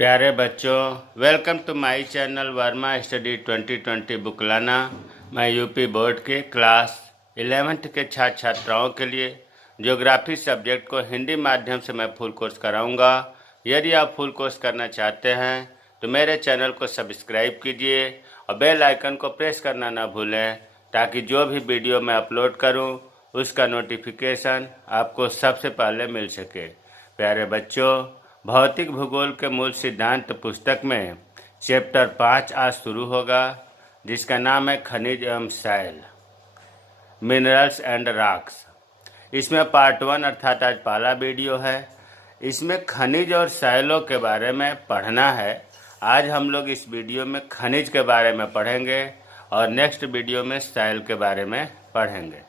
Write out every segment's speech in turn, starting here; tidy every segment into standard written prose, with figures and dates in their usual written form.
प्यारे बच्चों, welcome to my channel Verma study 2020 बुकलाना। मैं यूपी बोर्ड के क्लास 11th के छात्र छात्राओं के लिए ज्योग्राफी सब्जेक्ट को हिंदी माध्यम से मैं फुल कोर्स कराऊंगा। यदि आप फुल कोर्स करना चाहते हैं तो मेरे चैनल को सब्सक्राइब कीजिए और बेल आइकन को प्रेस करना ना भूलें, ताकि जो भी वीडियो मैं अपलोड करूं उसका नोटिफिकेशन आपको सबसे पहले मिल सके। प्यारे बच्चों, भौतिक भूगोल के मूल सिद्धांत पुस्तक में चैप्टर 5 आज शुरू होगा, जिसका नाम है खनिज एवं सैल, मिनरल्स एंड रॉक्स। इसमें पार्ट 1 अर्थात आज पहला वीडियो है। इसमें खनिज और सैलों के बारे में पढ़ना है। आज हम लोग इस वीडियो में खनिज के बारे में पढ़ेंगे और नेक्स्ट वीडियो में सैल के बारे में पढ़ेंगे।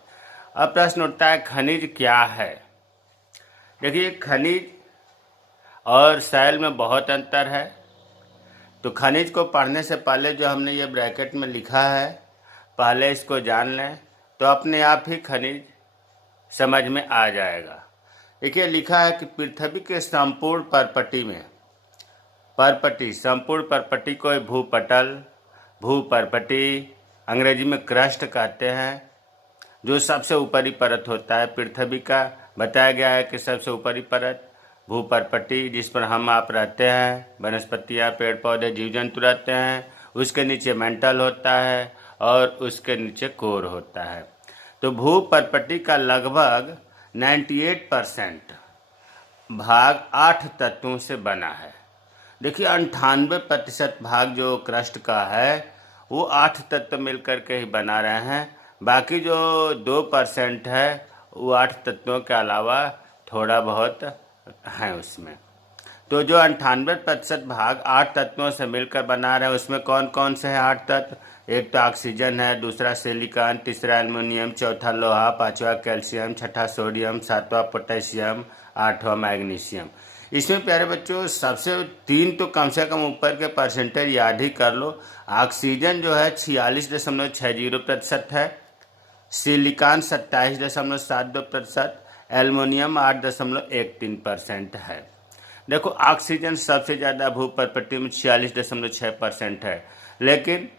अब प्रश्न उठता है, खनिज क्या है? देखिए, खनिज और सैल में बहुत अंतर है। तो खनिज को पढ़ने से पहले जो हमने ये ब्रैकेट में लिखा है, पहले इसको जान लें तो अपने आप ही खनिज समझ में आ जाएगा। देखिए, लिखा है कि पृथ्वी के संपूर्ण परपटी में, परपटी, संपूर्ण परपटी को भूपटल, भूपरपटी, अंग्रेजी में क्रस्ट कहते हैं, जो सबसे ऊपरी परत होता है पृथ्वी का। बताया गया है कि सबसे ऊपरी परत भूपरपटी, जिस पर हम आप रहते हैं, वनस्पतियाँ, पेड़ पौधे, जीव जंतु रहते हैं। उसके नीचे मेंटल होता है और उसके नीचे कोर होता है। तो भूपरपटी का लगभग 98% भाग 8 तत्वों से बना है। देखिए, 98% भाग जो क्रस्ट का है वो 8 तत्व मिलकर के ही बना रहे हैं। बाकी जो 2% है वो 8 तत्वों के अलावा थोड़ा बहुत है उसमें। तो जो 98% भाग 8 तत्वों से मिलकर बना रहे हैं, उसमें कौन कौन से हैं 8 तत्व? एक तो ऑक्सीजन है, दूसरा सिलिकॉन, तीसरा एल्युमिनियम, चौथा लोहा, पांचवा कैल्शियम, छठा सोडियम, सातवां पोटेशियम, आठवां मैग्नीशियम। इसमें प्यारे बच्चों सबसे 3 तो कम से कम ऊपर के परसेंटेज याद ही कर लो। ऑक्सीजन जो है 46.60% है, सिलिकॉन 27.72%, एल्युमिनियम 8.13% है। देखो, ऑक्सीजन सबसे ज़्यादा भूपरपटी में 46.6% है, लेकिन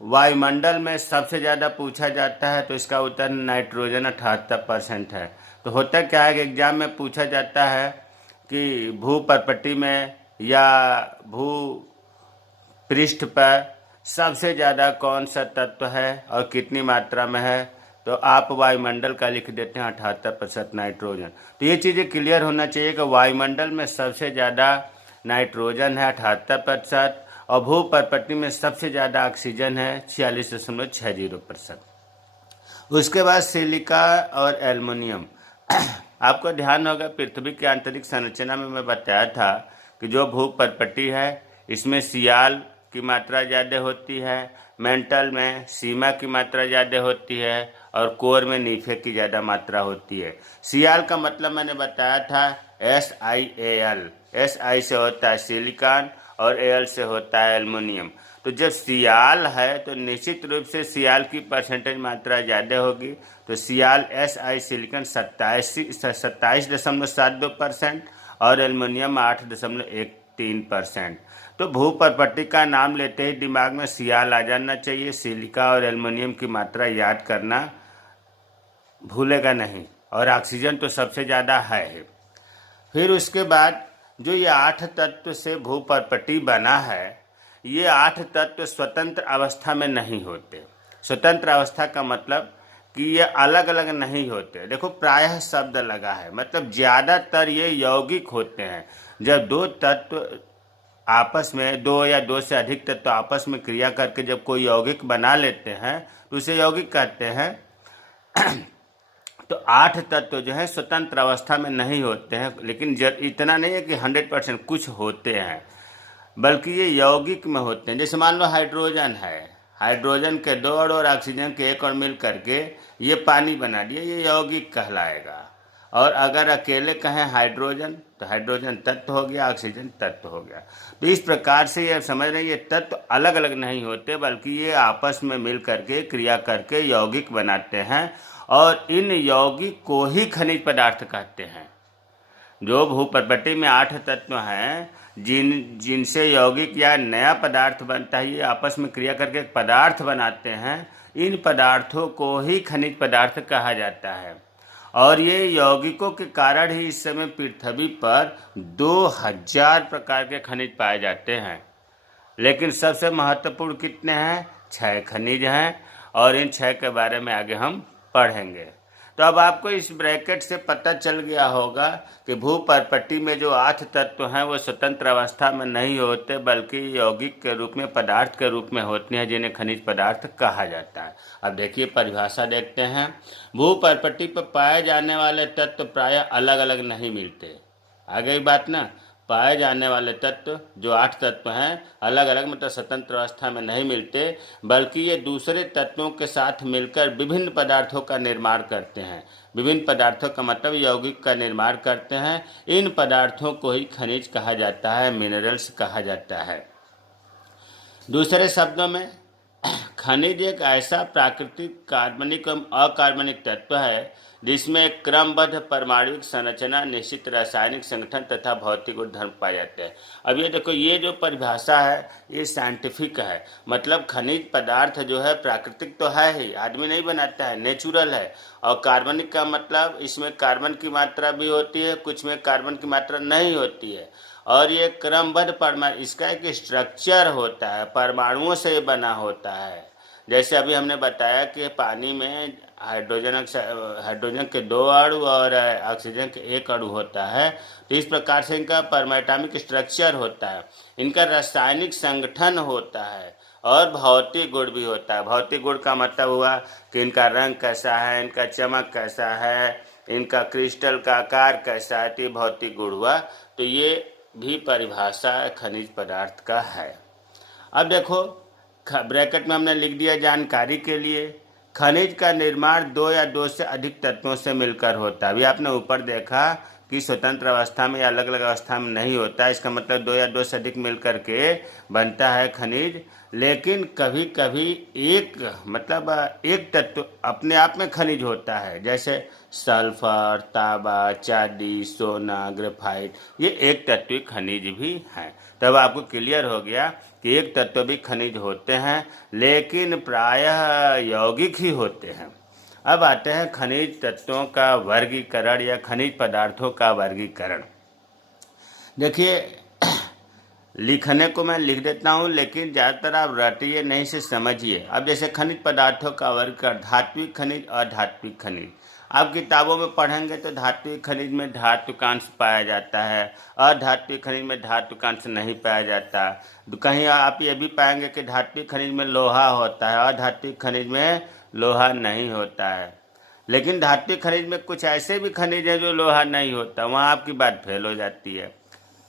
वायुमंडल में सबसे ज़्यादा पूछा जाता है तो इसका उत्तर नाइट्रोजन 78% है। तो होता क्या है कि एग्जाम में पूछा जाता है कि भूपरपटी में या भू पृष्ठ पर सबसे ज़्यादा कौन सा तत्व है और कितनी मात्रा में है, तो आप वायुमंडल का लिख देते हैं 78% नाइट्रोजन। तो ये चीज़ें क्लियर होना चाहिए कि वायुमंडल में सबसे ज़्यादा नाइट्रोजन है 78% और भूपरपटी में सबसे ज़्यादा ऑक्सीजन है 46.60%। उसके बाद सिलिका और एल्युमिनियम। आपको ध्यान होगा, पृथ्वी की आंतरिक संरचना में मैं बताया था कि जो भूपरपटी है इसमें सियाल की मात्रा ज़्यादा होती है, मेंटल में सीमा की मात्रा ज़्यादा होती है और कोर में नीफे की ज़्यादा मात्रा होती है। सियाल का मतलब मैंने बताया था SiAl, Si से होता है सिलिकॉन और Al से होता है एल्युमिनियम। तो जब सियाल है तो निश्चित रूप से सियाल की परसेंटेज मात्रा ज़्यादा होगी। तो सियाल Si सिलिकॉन 27.72% और एल्युमिनियम 8.13%। तो भूपरपटी का नाम लेते ही दिमाग में सियाल आ जाना चाहिए। सिलिका और एल्युमिनियम की मात्रा याद करना भूलेगा नहीं, और ऑक्सीजन तो सबसे ज़्यादा है। फिर उसके बाद जो ये 8 तत्व से भूपरपटी बना है, ये 8 तत्व स्वतंत्र अवस्था में नहीं होते। स्वतंत्र अवस्था का मतलब कि ये अलग अलग नहीं होते। देखो, प्रायः शब्द लगा है, मतलब ज़्यादातर ये यौगिक होते हैं। जब दो तत्व आपस में, 2 या 2 से अधिक तत्व आपस में क्रिया करके जब कोई यौगिक बना लेते हैं तो उसे यौगिक कहते हैं। तो 8 तत्व जो है स्वतंत्र अवस्था में नहीं होते हैं, लेकिन इतना नहीं है कि 100% कुछ होते हैं, बल्कि ये यौगिक में होते हैं। जैसे मान लो हाइड्रोजन है, हाइड्रोजन के 2 अणु और ऑक्सीजन के 1 अणु मिल करके ये पानी बना दिया, ये यौगिक कहलाएगा। और अगर अकेले कहें हाइड्रोजन तो हाइड्रोजन तत्व हो गया, ऑक्सीजन तत्व हो गया। तो इस प्रकार से ये समझ रहे हैं, ये तत्व अलग अलग नहीं होते, बल्कि ये आपस में मिल करके क्रिया करके यौगिक बनाते हैं, और इन यौगिक को ही खनिज पदार्थ कहते हैं। जो भूपरपटी में 8 तत्व हैं, जिनसे यौगिक या नया पदार्थ बनता है, ये आपस में क्रिया करके एक पदार्थ बनाते हैं, इन पदार्थों को ही खनिज पदार्थ कहा जाता है। और ये यौगिकों के कारण ही इस समय पृथ्वी पर 2000 प्रकार के खनिज पाए जाते हैं। लेकिन सबसे महत्वपूर्ण कितने हैं? 6 खनिज हैं, और इन 6 के बारे में आगे हम पढ़ेंगे। तो अब आपको इस ब्रैकेट से पता चल गया होगा कि भूपर्पटी में जो 8 तत्व हैं वो स्वतंत्र अवस्था में नहीं होते, बल्कि यौगिक के रूप में, पदार्थ के रूप में होते हैं, जिन्हें खनिज पदार्थ कहा जाता है। अब देखिए परिभाषा देखते हैं। भूपर्पटी पर पाए जाने वाले तत्व प्रायः अलग अलग नहीं मिलते। आ गई बात ना। पाए जाने वाले तत्व जो 8 तत्व हैं, अलग अलग मतलब स्वतंत्र अवस्था में नहीं मिलते, बल्कि ये दूसरे तत्वों के साथ मिलकर विभिन्न पदार्थों का निर्माण करते हैं। विभिन्न पदार्थों का मतलब यौगिक का निर्माण करते हैं। इन पदार्थों को ही खनिज कहा जाता है, मिनरल्स कहा जाता है। दूसरे शब्दों में खनिज एक ऐसा प्राकृतिक कार्बनिक एवं अकार्बनिक तत्व है जिसमें एक क्रमबद्ध परमाणुविक संरचना, निश्चित रासायनिक संगठन तथा भौतिक गुणधर्म पाए जाते हैं। अब ये देखो, ये जो परिभाषा है ये साइंटिफिक है। मतलब खनिज पदार्थ जो है प्राकृतिक तो है ही, आदमी नहीं बनाता है, नेचुरल है। और कार्बनिक का मतलब इसमें कार्बन की मात्रा भी होती है, कुछ में कार्बन की मात्रा नहीं होती है। और ये क्रमबद्ध परमाणु, इसका एक स्ट्रक्चर होता है, परमाणुओं से बना होता है। जैसे अभी हमने बताया कि पानी में हाइड्रोजन के 2 अणु और ऑक्सीजन के 1 अणु होता है। तो इस प्रकार से इनका परमाणुविक स्ट्रक्चर होता है, इनका रासायनिक संगठन होता है, और भौतिक गुण भी होता है। भौतिक गुण का मतलब हुआ कि इनका रंग कैसा है, इनका चमक कैसा है, इनका क्रिस्टल का आकार कैसा है, तो भौतिक गुण हुआ। तो ये भी परिभाषा खनिज पदार्थ का है। अब देखो ब्रैकेट में हमने लिख दिया जानकारी के लिए, खनिज का निर्माण 2 या 2 से अधिक तत्वों से मिलकर होता है। अभी आपने ऊपर देखा कि स्वतंत्र अवस्था में या अलग अलग अवस्था में नहीं होता है, इसका मतलब 2 या 2 से अधिक मिलकर के बनता है खनिज। लेकिन कभी कभी एक तत्व अपने आप में खनिज होता है, जैसे सल्फर, तांबा, चांदी, सोना, ग्रेफाइट, ये एक तत्वीय खनिज भी हैं। तब आपको क्लियर हो गया कि एक तत्व भी खनिज होते हैं, लेकिन प्रायः यौगिक ही होते हैं। अब आते हैं खनिज तत्वों का वर्गीकरण या खनिज पदार्थों का वर्गीकरण। देखिए लिखने को मैं लिख देता हूँ, लेकिन ज़्यादातर आप रटिए नहीं से समझिए। अब जैसे खनिज पदार्थों का वर्गीकरण, धात्विक खनिज, अधात्विक खनिज। आप किताबों में पढ़ेंगे तो धात्विक खनिज में धातु का अंश पाया जाता है, अधात्विक खनिज में धातु का अंश नहीं पाया जाता। कहीं आप ये भी पाएंगे कि धात्विक खनिज में लोहा होता है, अधात्विक खनिज में लोहा नहीं होता है। लेकिन धात्विक खनिज में कुछ ऐसे भी खनिज हैं जो लोहा नहीं होता, वहाँ आपकी बात फेल हो जाती है।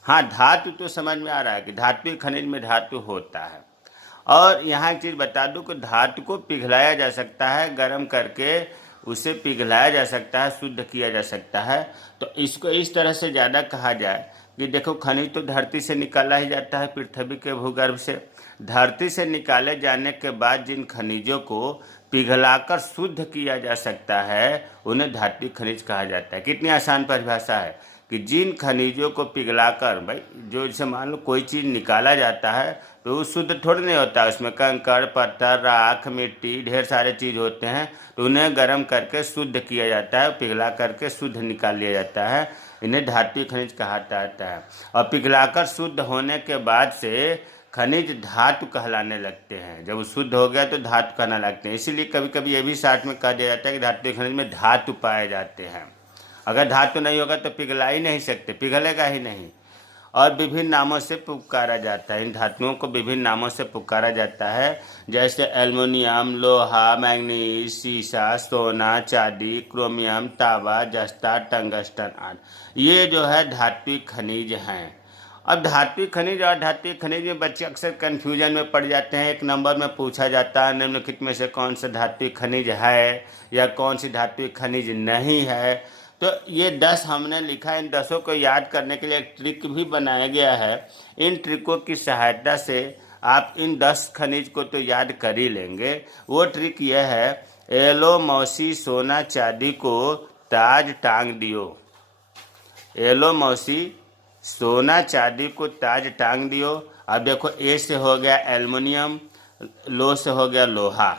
हाँ, धातु तो समझ में आ रहा है कि धात्विक खनिज में धातु होता है। और यहाँ एक चीज़ बता दूं कि धातु को पिघलाया जा सकता है, गर्म करके उसे पिघलाया जा सकता है, शुद्ध किया जा सकता है। तो इसको इस तरह से ज़्यादा कहा जाए कि देखो खनिज तो धरती से निकाला ही जाता है, पृथ्वी के भूगर्भ से। धरती से निकाले जाने के बाद जिन खनिजों को पिघलाकर शुद्ध किया जा सकता है उन्हें धात्विक खनिज कहा जाता है। कितनी आसान परिभाषा है कि जिन खनिजों को पिघलाकर, भाई जो जैसे मान लो कोई चीज़ निकाला जाता है तो वो शुद्ध थोड़ी नहीं होता, उसमें कंकड़, पत्थर, राख, मिट्टी, ढेर सारे चीज़ होते हैं, तो उन्हें गर्म करके शुद्ध किया जाता है, पिघला करके शुद्ध निकाल लिया जाता है। इन्हें धात्विक खनिज कहा जाता है। और पिघलाकर शुद्ध होने के बाद से खनिज धातु कहलाने लगते हैं। जब वो शुद्ध हो गया तो धातु कहना लगते हैं। इसीलिए कभी कभी ये भी साथ में कहा जाता है कि धात्विक खनिज में धातु पाए जाते हैं। अगर धातु नहीं होगा तो पिघला ही नहीं सकते, पिघलेगा ही नहीं। और विभिन्न नामों से पुकारा जाता है, इन धातुओं को विभिन्न नामों से पुकारा जाता है, जैसे एल्युमिनियम, लोहा, मैंगनीज, सीसा, सोना, चांदी, क्रोमियम, तांबा, जस्ता, टंगस्टन आदि। ये जो है धात्विक खनिज हैं। अब धात्विक खनिज और धात्विक खनिज में बच्चे अक्सर कन्फ्यूजन में पड़ जाते हैं। एक नंबर में पूछा जाता है निम्नलिखित में से कौन सा धात्विक खनिज है या कौन सी धात्विक खनिज नहीं है। तो ये 10 हमने लिखा है। इन 10 को याद करने के लिए एक ट्रिक भी बनाया गया है। इन ट्रिकों की सहायता से आप इन 10 खनिज को तो याद कर ही लेंगे। वो ट्रिक यह है, एलो मौसी सोना चांदी को ताज टांग दियो। एलो मौसी सोना चांदी को ताज टांग दियो। अब देखो, ए से हो गया एल्युमिनियम, लो से हो गया लोहा,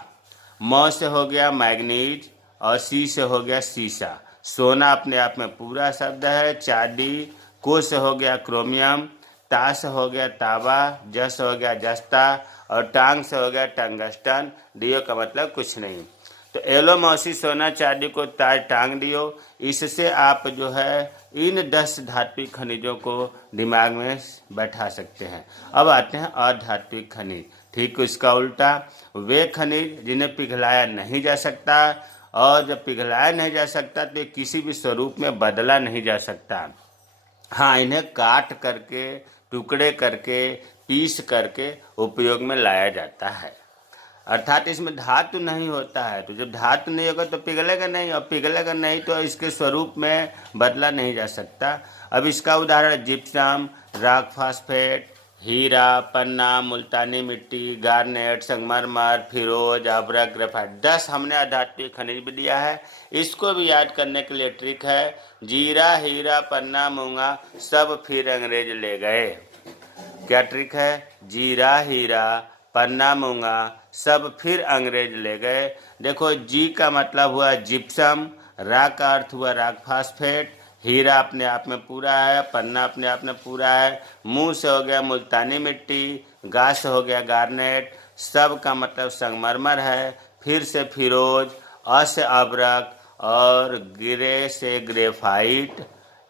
म से हो गया मैग्नीज और सी से हो गया सीसा। सोना अपने आप में पूरा शब्द है। चांदी, को से हो गया क्रोमियम, ता से हो गया तांबा, ज से हो गया जस्ता और टांग से हो गया टंगस्टन। दियो का मतलब कुछ नहीं। तो एलो मौसी सोना चांदी को ताज टांग दियो। इससे आप जो है इन 10 धात्विक खनिजों को दिमाग में बैठा सकते हैं। अब आते हैं अधात्विक खनिज। ठीक इसका उल्टा, वे खनिज जिन्हें पिघलाया नहीं जा सकता, और जब पिघलाया नहीं जा सकता तो किसी भी स्वरूप में बदला नहीं जा सकता। हाँ, इन्हें काट करके, टुकड़े करके, पीस करके उपयोग में लाया जाता है। अर्थात इसमें धातु नहीं होता है। तो जब धातु नहीं होगा तो पिघलेगा नहीं, और पिघलेगा नहीं तो इसके स्वरूप में बदला नहीं जा सकता। अब इसका उदाहरण जिप्सम, रॉक फास्फेट, हीरा, पन्ना, मुल्तानी मिट्टी, गार्नेट, संगमरमर, फिरोज, अभ्रक, ग्रेफाइट। 10 हमने अधात्विक खनिज भी दिया है। इसको भी याद करने के लिए ट्रिक है, जीरा, हीरा, पन्ना, मूंगा सब फिर अंग्रेज ले गए। क्या ट्रिक है? जीरा, हीरा, पन्ना, मूंगा सब फिर अंग्रेज ले गए। देखो, जी का मतलब हुआ जिप्सम, रा का अर्थ हुआ रॉक फास्फेट, हीरा अपने आप में पूरा है, पन्ना अपने आप में पूरा है, मुंह से हो गया मुल्तानी मिट्टी, गा से हो गया गार्नेट, सब का मतलब संगमरमर है, फिर से फिरोज, अ से अभ्रक और गिरे से ग्रेफाइट।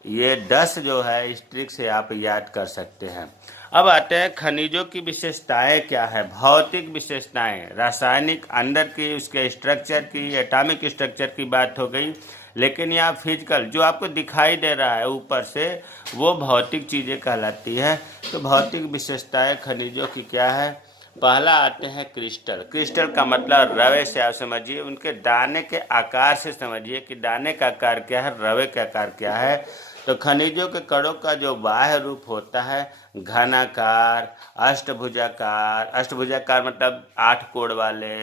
ये 10 जो है इस ट्रिक से आप याद कर सकते हैं। अब आते हैं खनिजों की विशेषताएं क्या है। भौतिक विशेषताएं, रासायनिक, अंदर की उसके स्ट्रक्चर की, एटॉमिक स्ट्रक्चर की बात हो गई। लेकिन यहाँ फिजिकल जो आपको दिखाई दे रहा है ऊपर से, वो भौतिक चीज़ें कहलाती है। तो भौतिक विशेषताएं खनिजों की क्या है? पहला आते हैं क्रिस्टल। क्रिस्टल का मतलब रवे से आप समझिए, उनके दाने के आकार से समझिए कि दाने का आकार क्या है, रवे का आकार क्या है। तो खनिजों के कणों का जो बाह्य रूप होता है घनाकार, अष्टभुजाकार, अष्टभुजाकार मतलब 8 कोण वाले,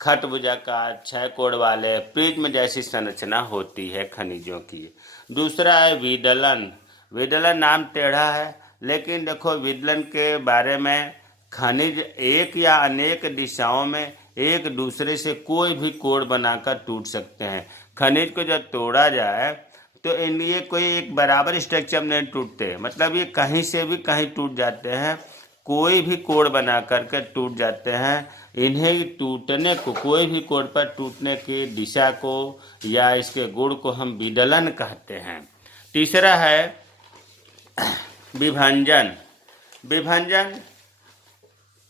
खटभुजाकार 6 कोण वाले, प्रिज्म जैसी संरचना होती है खनिजों की। दूसरा है विदलन। विदलन नाम टेढ़ा है, लेकिन देखो विदलन के बारे में, खनिज एक या अनेक दिशाओं में एक दूसरे से कोई भी कोण बनाकर टूट सकते हैं। खनिज को जब तोड़ा जाए तो इनलिए कोई एक बराबर स्ट्रक्चर में नहीं टूटते, मतलब ये कहीं से भी कहीं टूट जाते हैं, कोई भी कोण बना करके टूट जाते हैं। इन्हें टूटने को, कोई भी कोण पर टूटने की दिशा को या इसके गुण को हम विदलन कहते हैं। तीसरा है विभंजन। विभंजन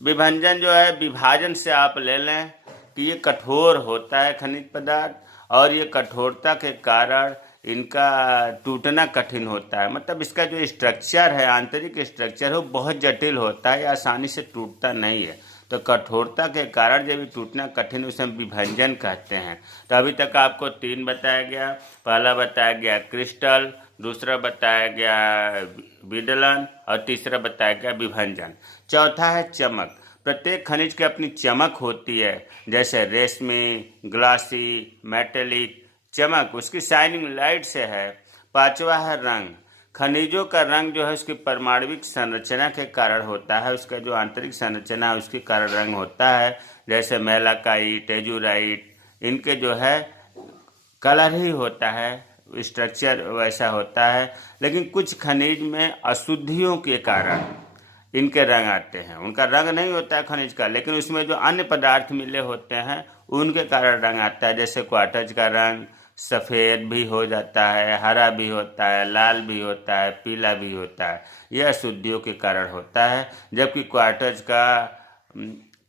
विभंजन जो है, विभाजन से आप ले लें कि ये कठोर होता है खनिज पदार्थ, और ये कठोरता के कारण इनका टूटना कठिन होता है। मतलब इसका जो स्ट्रक्चर है, आंतरिक स्ट्रक्चर है, वो बहुत जटिल होता है, आसानी से टूटता नहीं है। तो कठोरता के कारण जब ये टूटना कठिन, उसे हम विभंजन कहते हैं। तो अभी तक आपको 3 बताया गया। पहला बताया गया क्रिस्टल, दूसरा बताया गया विदलन और तीसरा बताया गया विभंजन। चौथा है चमक। प्रत्येक खनिज की अपनी चमक होती है, जैसे रेशमी, ग्लासी, मेटेलिक। चमक उसकी शाइनिंग लाइट से है। पांचवा है रंग। खनिजों का रंग जो है उसकी परमाणविक संरचना के कारण होता है, उसका जो आंतरिक संरचना है उसके कारण रंग होता है। जैसे मैलाकाइट, एजुराइट, इनके जो है कलर ही होता है, स्ट्रक्चर वैसा होता है। लेकिन कुछ खनिज में अशुद्धियों के कारण इनके रंग आते हैं। उनका रंग नहीं होता है खनिज का, लेकिन उसमें जो अन्य पदार्थ मिले होते हैं उनके कारण रंग आता है। जैसे क्वार्टज का रंग सफ़ेद भी हो जाता है, हरा भी होता है, लाल भी होता है, पीला भी होता है। यह अशुद्धियों के कारण होता है। जबकि क्वार्टज का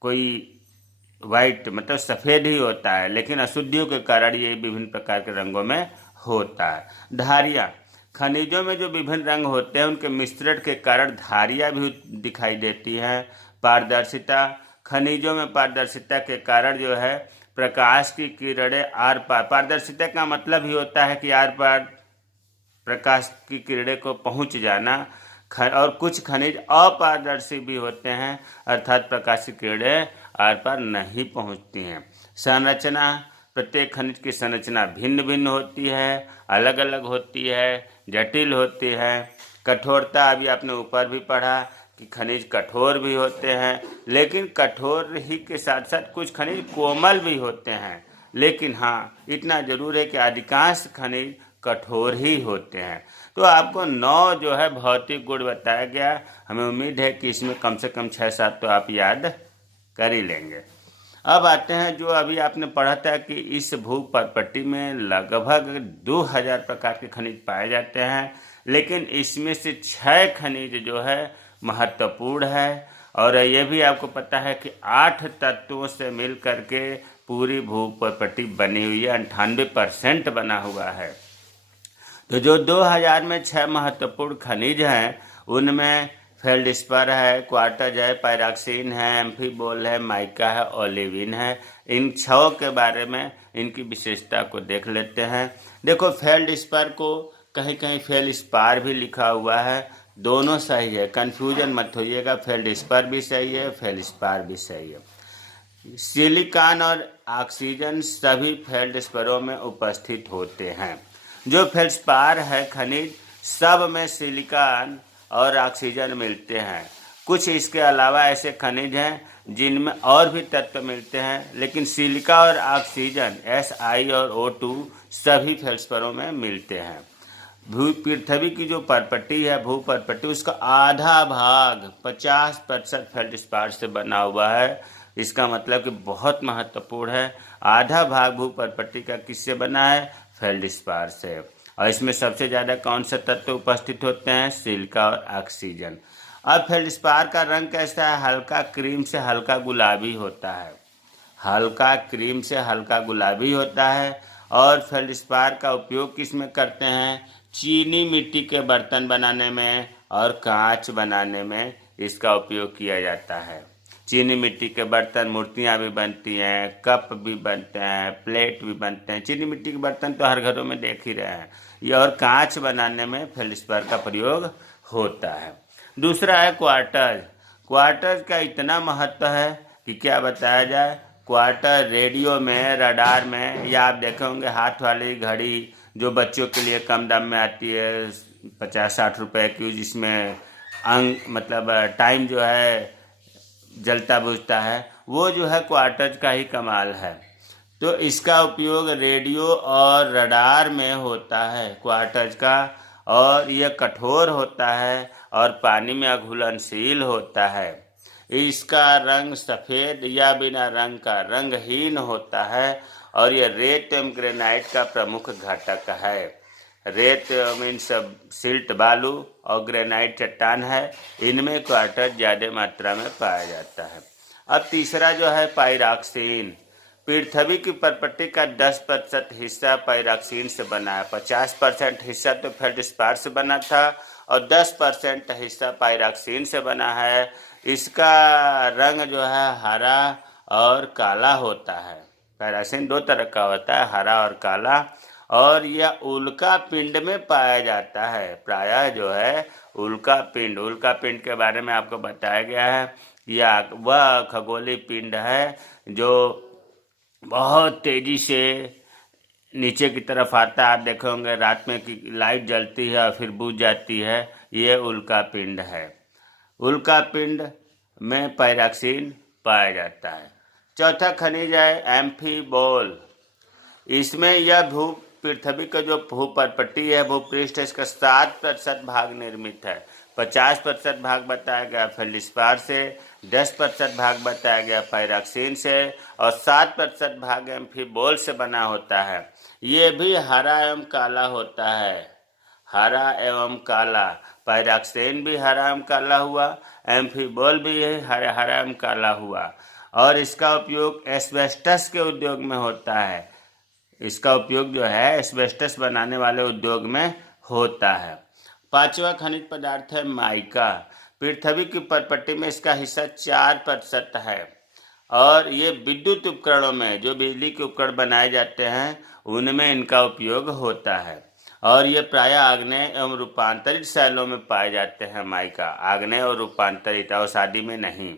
कोई वाइट मतलब सफ़ेद ही होता है, लेकिन अशुद्धियों के कारण ये विभिन्न प्रकार के रंगों में होता है। धारियाँ, खनिजों में जो विभिन्न रंग होते हैं उनके मिश्रण के कारण धारियाँ भी दिखाई देती हैं। पारदर्शिता, खनिजों में पारदर्शिता के कारण जो है प्रकाश की किरणें आर पार, पारदर्शिता का मतलब ही होता है कि आर पार प्रकाश की किरणें को पहुंच जाना। और कुछ खनिज अपारदर्शी भी होते हैं, अर्थात प्रकाश की किरणें आर पार नहीं पहुंचती हैं। संरचना, प्रत्येक खनिज की संरचना भिन्न भिन्न होती है, अलग अलग होती है, जटिल होती है। कठोरता अभी आपने ऊपर भी पढ़ा कि खनिज कठोर भी होते हैं, लेकिन कठोर ही के साथ साथ कुछ खनिज कोमल भी होते हैं। लेकिन हाँ, इतना जरूर है कि अधिकांश खनिज कठोर ही होते हैं। तो आपको 9 जो है भौतिक गुण बताया गया। हमें उम्मीद है कि इसमें कम से कम 6-7 तो आप याद कर ही लेंगे। अब आते हैं जो अभी आपने पढ़ा था कि इस भूपर्पट्टी में लगभग 2000 प्रकार के खनिज पाए जाते हैं, लेकिन इसमें से 6 खनिज जो है महत्वपूर्ण है। और ये भी आपको पता है कि 8 तत्वों से मिल करके पूरी भूपर्पट्टी बनी हुई है, 98% बना हुआ है। तो जो 2000 में 6 महत्वपूर्ण खनिज हैं, उनमें फेल्डस्पर है, क्वार्टज है, पायरॉक्सिन है, एम्फीबोल है, माइका है, ओलिविन है। इन 6 के बारे में इनकी विशेषता को देख लेते हैं। देखो, फेल्डस्पर को कहीं कहीं फेल्डस्पार भी लिखा हुआ है, दोनों सही है, कंफ्यूजन मत होइएगा। फेल्डस्पर भी सही है, फेल्डस्पार भी सही है। सिलिकॉन और ऑक्सीजन सभी फेल्डस्परों में उपस्थित होते हैं। जो फेल्डस्पार है खनिज, सब में सिलिकॉन और ऑक्सीजन मिलते हैं। कुछ इसके अलावा ऐसे खनिज हैं जिनमें और भी तत्व मिलते हैं, लेकिन सिलिका और ऑक्सीजन Si और O2 सभी फेल्डस्परों में मिलते हैं। पृथ्वी की जो परपट्टी है, भूपर्पट्टी, उसका आधा भाग 50% फेल्डस्पार से बना हुआ है। इसका मतलब कि बहुत महत्वपूर्ण है। आधा भाग भूपर्पट्टी का किससे बना है? फेल्डस्पार से। और इसमें सबसे ज़्यादा कौन से तत्व उपस्थित होते हैं? सिलिका और ऑक्सीजन। अब फेल्डस्पार का रंग कैसा है? हल्का क्रीम से हल्का गुलाबी होता है। हल्का क्रीम से हल्का गुलाबी होता है। और फेल्डस्पार का उपयोग किस में करते हैं? चीनी मिट्टी के बर्तन बनाने में और कांच बनाने में इसका उपयोग किया जाता है। चीनी मिट्टी के बर्तन, मूर्तियाँ भी बनती हैं, कप भी बनते हैं, प्लेट भी बनते हैं। चीनी मिट्टी के बर्तन तो हर घरों में देख ही रहे हैं ये। और कांच बनाने में फेल्डस्पार का प्रयोग होता है। दूसरा है क्वार्टज। क्वार्टज का इतना महत्व है कि क्या बताया जाए। क्वार्टर रेडियो में, रडार में, या आप देखे होंगे हाथ वाली घड़ी जो बच्चों के लिए कम दाम में आती है, 50-60 रुपए की, जिसमें अंक मतलब टाइम जो है जलता बुझता है, वो जो है क्वार्टज का ही कमाल है। तो इसका उपयोग रेडियो और रडार में होता है क्वार्टज का। और यह कठोर होता है और पानी में अघुलनशील होता है। इसका रंग सफ़ेद या बिना रंग का रंगहीन होता है। और यह रेत एवं ग्रेनाइट का प्रमुख घटक है। रेत मीन्स सिल्ट बालू और ग्रेनाइट चट्टान है, इनमें क्वार्टज ज़्यादा मात्रा में पाया जाता है। अब तीसरा जो है पायरॉक्सिन। पृथ्वी की परपट्टी का 10% हिस्सा पायरॉक्सिन से बना है। 50% हिस्सा तो फेल्डस्पार से बना था और 10% हिस्सा पायरॉक्सिन से बना है। इसका रंग जो है हरा और काला होता है। पायरॉक्सिन 2 तरह का होता है, हरा और काला। और यह उल्का पिंड में पाया जाता है। प्रायः जो है उल्का पिंड के बारे में आपको बताया गया है। यह वह खगोलीय पिंड है जो बहुत तेजी से नीचे की तरफ आता है। आप देखे होंगे रात में कि लाइट जलती है और फिर बुझ जाती है, ये उल्का पिंड है। उल्का पिंड में पायरॉक्सिन पाया जाता है। चौथा खनिज है एम्फीबोल। इसमें यह पृथ्वी का जो भूपर्पट्टी है, भूपृष्ठ, इसका 7% भाग निर्मित है। 50% भाग बताया गया फेल्डस्पार से, 10% भाग बताया गया पायरॉक्सिन से और 7% भाग एम्फीबोल से बना होता है। ये भी हरा एवं काला होता है। हरा एवं काला। पायरॉक्सिन भी हरा एवं काला हुआ, एम्फीबोल भी हरा एवं काला हुआ। और इसका उपयोग एस्बेस्टस के उद्योग में होता है। इसका उपयोग जो है एस्बेस्टस बनाने वाले उद्योग में होता है। पांचवा खनिज पदार्थ है माइका। पृथ्वी की परपट्टी में इसका हिस्सा 4% है। और ये विद्युत उपकरणों में, जो बिजली के उपकरण बनाए जाते हैं, उनमें इनका उपयोग होता है। और ये प्रायः आग्नेय एवं रूपांतरित शैलों में पाए जाते हैं। माइका आग्नेय और रूपांतरित, और शादी में नहीं।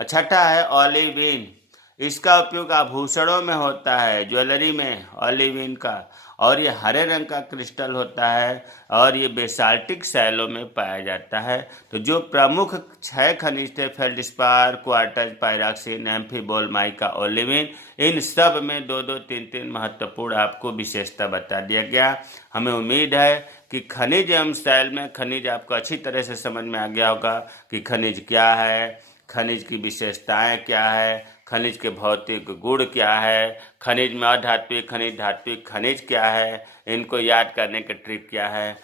छठा है ओलिविन। इसका उपयोग आभूषणों में होता है, ज्वेलरी में ओलिविन का, और ये हरे रंग का क्रिस्टल होता है और ये बेसाल्टिक शैलों में पाया जाता है। तो जो प्रमुख 6 खनिज थे, feldspar, quartz, pyroxene, amphibole, mica, olivine, इन सब में 2-2, 3-3 महत्वपूर्ण आपको विशेषता बता दिया गया। हमें उम्मीद है कि खनिज एवं शैल में खनिज आपको अच्छी तरह से समझ में आ गया होगा कि खनिज क्या है, खनिज की विशेषताएं क्या है, खनिज के भौतिक गुण क्या है, खनिज में अधात्विक खनिज, धात्विक खनिज क्या है, इनको याद करने के ट्रिक क्या है।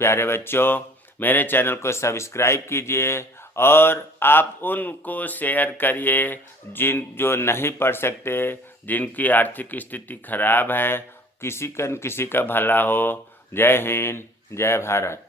प्यारे बच्चों, मेरे चैनल को सब्सक्राइब कीजिए और आप उनको शेयर करिए जो नहीं पढ़ सकते, जिनकी आर्थिक स्थिति खराब है, किसी का भला हो। जय हिंद, जय भारत।